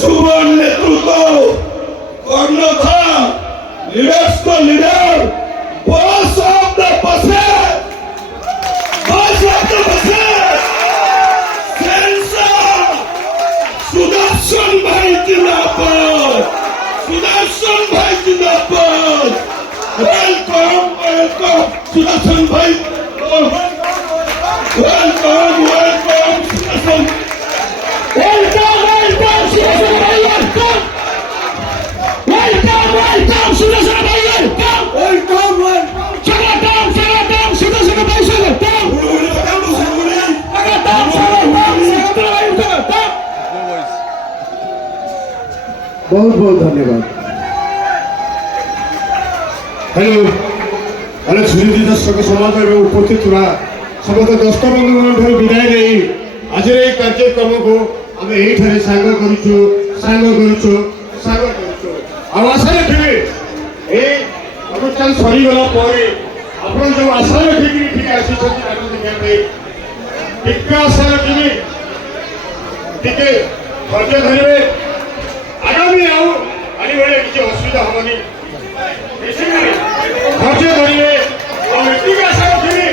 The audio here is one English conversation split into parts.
যুবর নেতৃত্ব কর্ণধা লিডার্স को leader boss of the buses sensor Sudarshan भाई जिंदाबाद सुदर्शन भाई जिंदाबाद वेलकम वेलकम सुदर्शन भाई welcome welcome Sudarshan Welcome, welcome, Sudarshan Bhai, welcome. Welcome, welcome, Sudarshan Bhai, welcome. Welcome welcome Sagatam, sagatam, Sudarshan Bhai, sagatam. Sagatam, sagatam, Sudarshan Bhai, sagatam. बहुत बहुत धन्यवाद। Hello hello Suniti दर्शक समाज में उपस्थित हुआ समस्त दर्शक बंधु ठार विदाय नहीं आज कार्यक्रम को आम यही सांग आशा रखिए ये अनुष्ठान सरीगला आप जो आशा रखिकी ठीक आसी आशा रखिए टे धैर्य धरवे आगामी आने वाले किसी असुविधा हेनी धैर्य धरवे आशा रखिए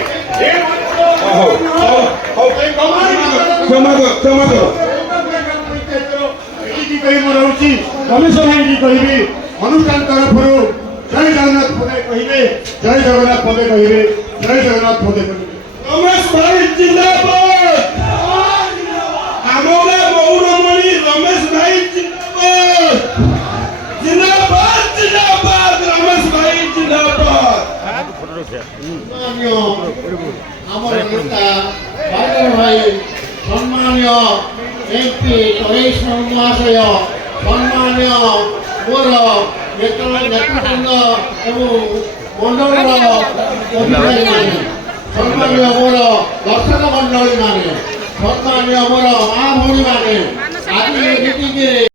क्षमा करो रमेश भाई कहे अनुष्ठान तरफ जय जगन्नाथ पदे कहे जय जगन्नाथ पदे कहे जय जगन्नाथ पदे कहे रमेश भाई जिंदाबाद आमोरा मौरमणि रमेश भाई जिंदाबाद जिंदाबाद जिंदाबाद रमेश भाई जिंदाबाद আমার নেতা রাজের ভাই সম্মানীয় এমপি তরেশ মহাশয় সম্মানীয় মোর নেতৃবৃন্দ এবং মন্ডলীর অধিকারী মানে সম্মানীয় মোর দর্শক মন্ডলী মানে সম্মানীয় মোর মা ভৌণী মানে আজ মিটিংরে